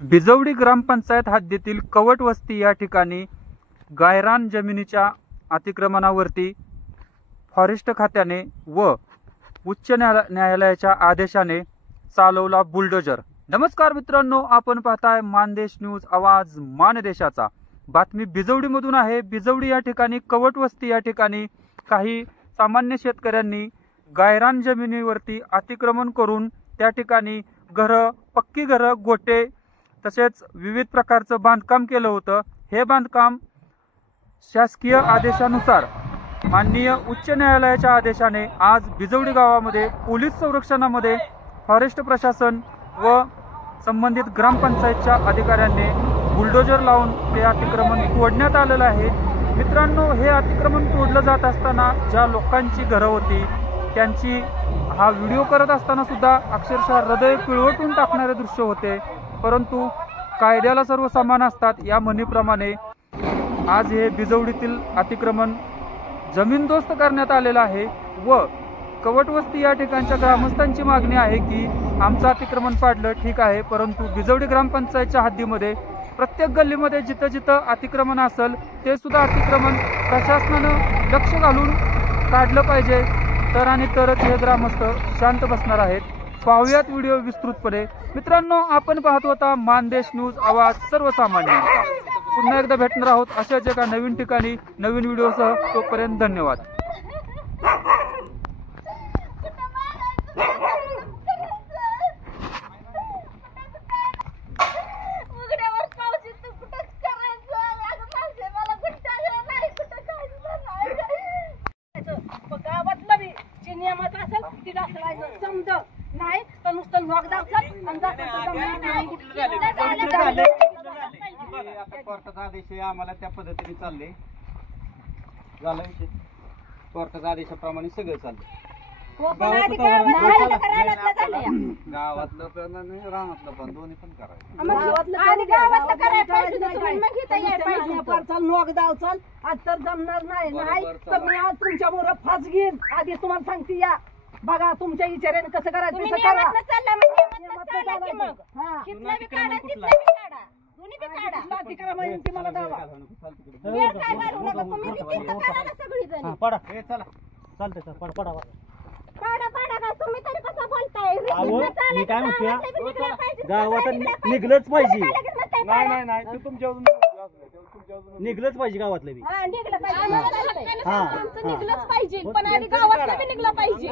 बिजवडी ग्रामपंचायत हद्दीतील कवट वस्ती या ठिकाणी गायरान जमिनीच्या अतिक्रमणावरती फॉरेस्ट खात्याने व उच्च न्यायालयाच्या आदेशाने चालवला बुलडोजर। नमस्कार मित्रांनो, आपण पाहताय मानदेश न्यूज, आवाज मानदेशाचा। बातमी बिजवडीमधून आहे। बिजवडी या ठिकाणी कवट वस्ती या ठिकाणी काही सामान्य शेतकऱ्यांनी गायरान जमिनीवरती अतिक्रमण करून त्या ठिकाणी पक्की घरं, गोटे तसेच विविध प्रकारचं बांधकाम केलं होतं। हे बांधकाम शासकीय आदेशानुसार माननीय उच्च न्यायालयाच्या आदेशाने आज बिजवडी गावामध्ये पोलीस संरक्षणामध्ये फॉरेस्ट प्रशासन व संबंधित ग्रामपंचायतच्या अधिकाऱ्यांनी बुलडोजर लावून ते अतिक्रमण तोडण्यात आलेलं आहे। मित्रांनो, हे अतिक्रमण तोडलं जात असताना ज्या लोकांची घरं होती त्यांची हा व्हिडिओ करत असताना सुद्धा अक्षरशः हृदय पिळवटून टाकणारे दृश्य होते। परंतु कायद्याला सर्व समान असतात या म्हणीप्रमाणे आज हे बिजवडीतील अतिक्रमण जमीनदोस्त करण्यात आलेलं आहे व कवटवस्ती या ठिकाणच्या ग्रामस्थांची मागणी आहे की आमचं अतिक्रमण पाडलं ठीक आहे, परंतु बिजवडी ग्रामपंचायतच्या हद्दीमध्ये प्रत्येक गल्लीमध्ये जिथं जिथं अतिक्रमण असेल ते सुद्धा अतिक्रमण प्रशासनानं लक्ष घालून काढलं पाहिजे, तरच हे ग्रामस्थ शांत बसणार आहेत। पाहूयात व्हिडिओ विस्तृतपणे। मित्रांनो, आपण पाहत होता मानदेश न्यूज, आवाज सर्वसामान्यांचा। पुन्हा एकदा भेटणार आहोत अशाच एका नवीन ठिकाणी नवीन व्हिडिओसह। तोपर्यंत धन्यवाद। नाही तर नुसतं लॉकडाऊन कोर्टाचा आदेश आम्हाला त्या पद्धतीने चालले झालं। कोर्टाच्या आदेशाप्रमाणे सगळं चाललं। गावातलं पण आणि रानातलं पण दोन्ही पण करायचं। लॉकडाऊन चाल आज तर जमणार नाही, नाही तर मी आज तुमच्या मोर फास घेईन। आधी तुम्हाला सांगते या बघा तुमच्या विचाराने कसं करायचं तसं करा। तुम्ही तरी कसं बोलताय? मी काय म्हणतो, गावात निघलंच पाहिजे। नाही नाही नाही, तुमच्यावरून निघलंच पाहिजे गावातलं बी। निघलंच पाहिजे, पण आधी गावातलं बी निघलं पाहिजे।